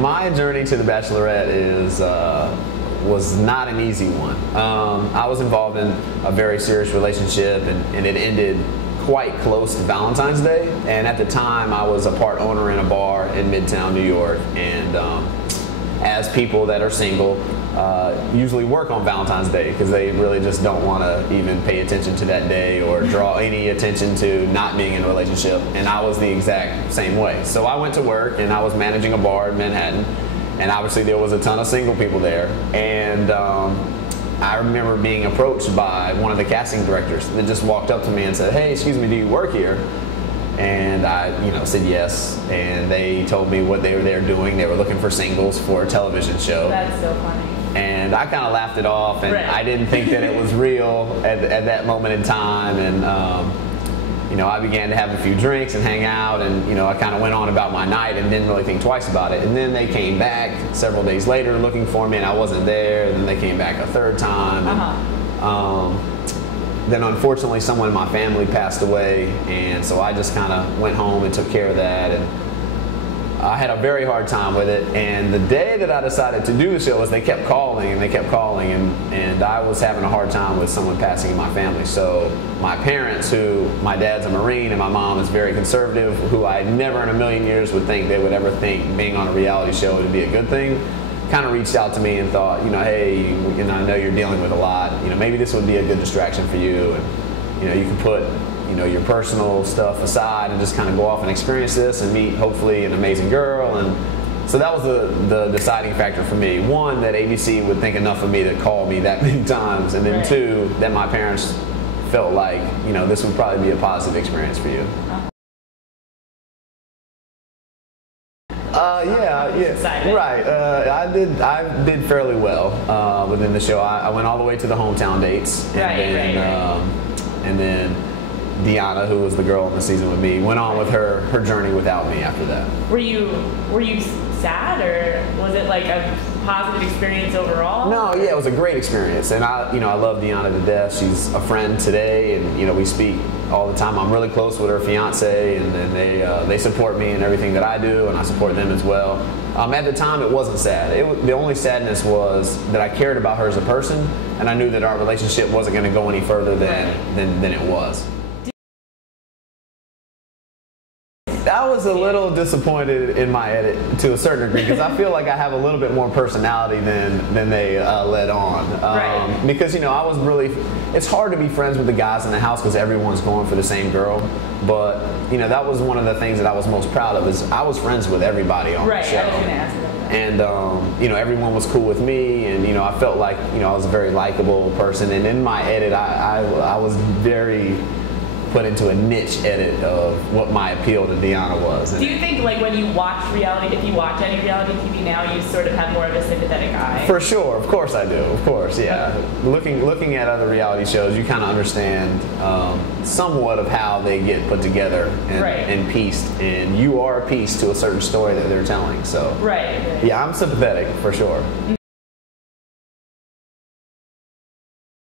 my journey to the Bachelorette was not an easy one. I was involved in a very serious relationship, and it ended quite close to Valentine's Day. And at the time, I was a part owner in a bar in Midtown New York, and as people that are single usually work on Valentine's Day because they really just don't want to even pay attention to that day or draw any attention to not being in a relationship. And I was the exact same way. So I went to work and I was managing a bar in Manhattan, and obviously there was a ton of single people there. And I remember being approached by one of the casting directors that just walked up to me and said, "Hey, excuse me, do you work here?" And I, said yes. And they told me what they were there doing. They were looking for singles for a television show. That's so funny. And I kind of laughed it off, and right. I didn't think that it was real at that moment in time. And I began to have a few drinks and hang out, and I kind of went on about my night and didn't really think twice about it. And then they came back several days later looking for me, and I wasn't there. And then they came back a third time. And, then unfortunately someone in my family passed away, and so I just kind of went home and took care of that, and I had a very hard time with it. And the day that I decided to do the show was they kept calling and they kept calling, and I was having a hard time with someone passing in my family. So my parents, my dad's a Marine and my mom is very conservative, who I never in a million years would think they would ever think being on a reality show would be a good thing, kind of reached out to me and thought, hey, I know you're dealing with a lot, maybe this would be a good distraction for you, and you can put your personal stuff aside and just kind of go off and experience this and meet hopefully an amazing girl. And so that was the deciding factor for me. One, that ABC would think enough of me to call me that many times, and then two, that my parents felt like this would probably be a positive experience for you. Yeah, right. I did fairly well within the show. I went all the way to the hometown dates, and then Deanna, who was the girl in the season with me, went on with her journey without me after that. Were you sad, or was it like a positive experience overall? No, yeah, it was a great experience, and I love Deanna to death. She's a friend today, and we speak all the time. I'm really close with her fiance, and they support me in everything that I do, and I support them as well. At the time, it wasn't sad. The only sadness was that I cared about her as a person, and I knew that our relationship wasn't going to go any further than it was. I was a little disappointed in my edit to a certain degree, because I feel like I have a little bit more personality than they let on. Because I was really, it's hard to be friends with the guys in the house because everyone's going for the same girl. But that was one of the things that I was most proud of, is I was friends with everybody on the show. I was going to ask that. And everyone was cool with me, and I felt like I was a very likable person. And in my edit, I was very put into a niche edit of what my appeal to Deanna was. Do you think, like, when you watch reality, if you watch any reality TV now, you sort of have more of a sympathetic eye? For sure, of course I do, of course, yeah. Looking at other reality shows, you kind of understand somewhat of how they get put together and pieced, and you are a piece to a certain story that they're telling, so. Yeah, I'm sympathetic, for sure.